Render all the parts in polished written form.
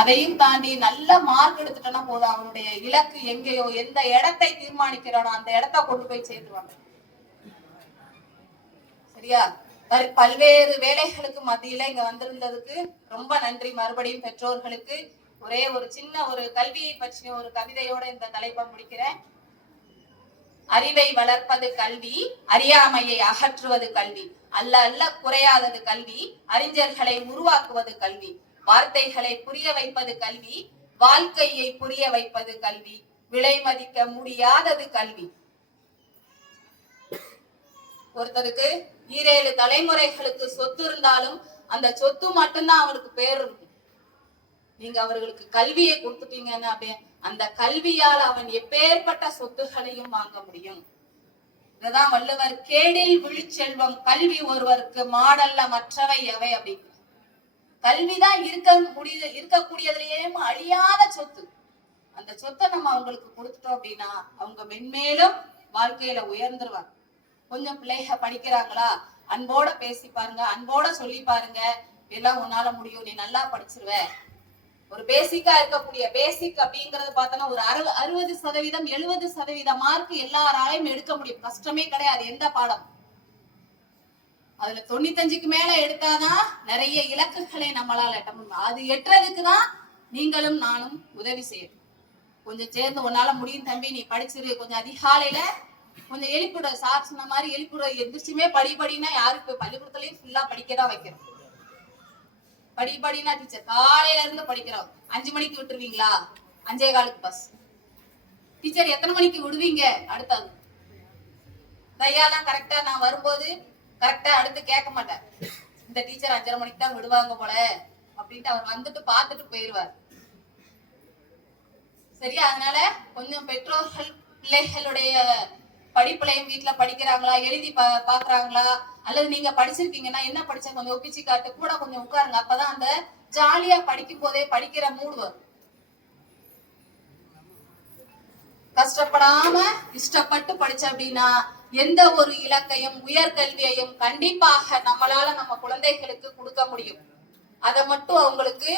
அதையும் தாண்டி நல்ல மார்க் எடுத்துட்டோம்னா போதும், அவனுடைய இலக்கு எங்கேயோ எந்த இடத்தை தீர்மானிக்கிறானோ அந்த இடத்த கொண்டு போய் சேர்த்துவாங்க. சரியா? பல்வேறு வேலைகளுக்கு மத்தியில இங்க வந்திருந்ததுக்கு ரொம்ப நன்றி. மறுபடியும் பெற்றோர்களுக்கு ஒரே ஒரு சின்ன ஒரு கல்வியை பற்றிய ஒரு கவிதையோட இந்த தலைப்பை முடிக்கிறேன். அறிவை வளர்ப்பது கல்வி, அறியாமையை அகற்றுவது கல்வி, அல்ல அல்ல குறையாதது கல்வி, அறிஞர்களை உருவாக்குவது கல்வி, வார்த்தைகளை புரிய வைப்பது கல்வி, வாழ்க்கையை புரிய வைப்பது கல்வி, விலை மதிக்க முடியாதது கல்வி. ஒருத்தருக்கு 7 தலைமுறைகளுக்கு சொத்து இருந்தாலும் அந்த சொத்து மட்டும்தான் அவனுக்கு பேர் இருக்கும். நீங்க அவர்களுக்கு கல்வியை கொடுத்துட்டீங்கன்னா அப்படியே அந்த கல்வியால் அவன் எப்பேற்பட்ட சொத்துகளையும் வாங்க முடியும். இதுதான் வள்ளுவர் கேடில் விழுச்செல்வம் கல்வி ஒருவருக்கு மாடல்ல மற்றவை எவை அப்படி. கல்விதான் இருக்கக்கூடியதுலயே அழியாத சொத்து. அந்த சொத்தை நம்ம அவங்களுக்கு கொடுத்துட்டோம் அப்படின்னா அவங்க மென்மேலும் வாழ்க்கையில உயர்ந்துருவாங்க. கொஞ்சம் பிள்ளைக படிக்கிறாங்களா, அன்போட பேசி பாருங்க, அன்போட சொல்லி பாருங்க, எல்லாம் உன்னால முடியும், நீ நல்லா படிச்சிருவ. ஒரு பேசிக்கா இருக்கக்கூடிய பேசிக் அப்படிங்கறது பார்த்தோன்னா ஒரு 60% 70% மார்க் எல்லாராலையும் எடுக்க முடியும். கஷ்டமே கிடையாது எந்த பாடம். அதுல 95க்கு மேல எடுத்தாதான் நிறைய இலக்குகளை நம்மளால எட்ட முடியும். அது எட்டுறதுக்குதான் நீங்களும் நானும் உதவி செய்யணும். கொஞ்சம் சேர்ந்து உன்னால முடியும் தம்பி, நீ படிச்சிரு. கொஞ்சம் அதிகாலையில கொஞ்சம் எழுப்பிட, சார் சொன்ன மாதிரி எழுப்பிட. எந்திரிச்சுமே படினா யாருக்கு பள்ளிக்கூடத்துலயும் ஃபுல்லா படிக்கதான் வைக்கிறோம். படினா டீச்சர் காலையில இருந்து படிக்கிறோம். 5 மணிக்கு விட்டுருவீங்களா? 5:15 பஸ். டீச்சர் எத்தனை மணிக்கு விடுவீங்க? அடுத்தது தையாலாம் கரெக்டா நான் வரும்போது கரெக்டா அடுத்து கேட்க மாட்டேன். இந்த டீச்சர் 5:30 மணிக்கு தான் விடுவாங்க போல அப்படின்ட்டு அவர் வந்துட்டு பார்த்துட்டு போயிடுவார். சரியா? அதனால கொஞ்சம் பெற்றோர்கள் பிள்ளைகளுடைய படிப்புலையும் வீட்டுல படிக்கிறாங்களா, எழுதி பாக்குறாங்களா, அல்லது நீங்க படிச்சிருக்கீங்கன்னா என்ன படிச்சா கொஞ்சம் ஒப்பிச்சு காட்டு, கூட கொஞ்சம் உட்காருங்க. அப்பதான் அந்த ஜாலியா படிக்கும் போதே படிக்கிற மூடு வரும். கஷ்டப்படாம இஷ்டப்பட்டு படிச்ச அப்படின்னா எந்த ஒரு இலக்கையும் உயர்கல்வியையும் கண்டிப்பாக நம்மளால நம்ம குழந்தைகளுக்கு கொடுக்க முடியும். அதை மட்டும் அவங்களுக்கு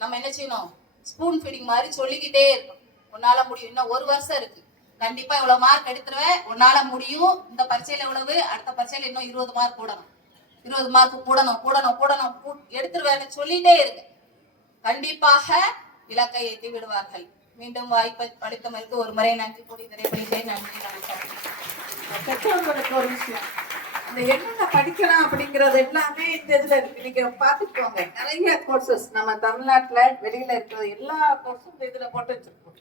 நம்ம என்ன செய்யணும், ஸ்பூன் ஃபீடிங் மாதிரி சொல்லிக்கிட்டே இருக்கணும். உன்னால முடியும், இன்னும் 1 வருஷம் இருக்கு, கண்டிப்பா இவ்வளவு மார்க் எடுத்துருவேன், உன்னால முடியும், இந்த பரீட்சையில எவ்வளவு, அடுத்த பரீட்சையில இன்னும் 20 மார்க் கூடணும், 20 மார்க் கூடணும் எடுத்துருவேன்னு சொல்லிட்டே இருக்கு. கண்டிப்பாக இலக்கை எட்டி விடுவார்கள். மீண்டும் வாய்ப்பை அளித்தமைக்கு ஒரு முறை நன்றி கூறி திரைப்படித்தேன். நன்றி, வணக்கம். பெற்றோர்களுக்கு ஒரு விஷயம், இந்த என்னென்ன படிக்கலாம் அப்படிங்கறது எல்லாமே இந்த இதுல இருக்கு. நீங்க பாத்துக்கோங்க, நிறைய கோர்சஸ் நம்ம தமிழ்நாட்டுல வெளியில இருக்கிற எல்லா கோர்ஸும் இந்த இதுல போட்டு வச்சிருக்கோம்.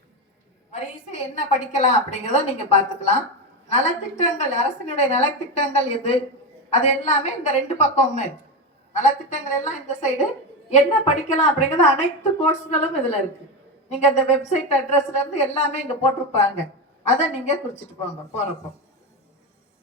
வரிசை என்ன படிக்கலாம் அப்படிங்கிறத நீங்க பாத்துக்கலாம். நலத்திட்டங்கள், அரசினுடைய நலத்திட்டங்கள் எது, அது எல்லாமே இந்த 2 பக்கமுமே. நலத்திட்டங்கள் எல்லாம் இந்த சைடு, என்ன படிக்கலாம் அப்படிங்கிறது அனைத்து கோர்ஸ்களும் இதுல இருக்கு. நீங்க இந்த வெப்சைட் அட்ரஸ்ல இருந்து எல்லாமே இங்க போட்டிருப்பாங்க. அதை நீங்க குறிச்சிட்டு போங்க போறப்போ.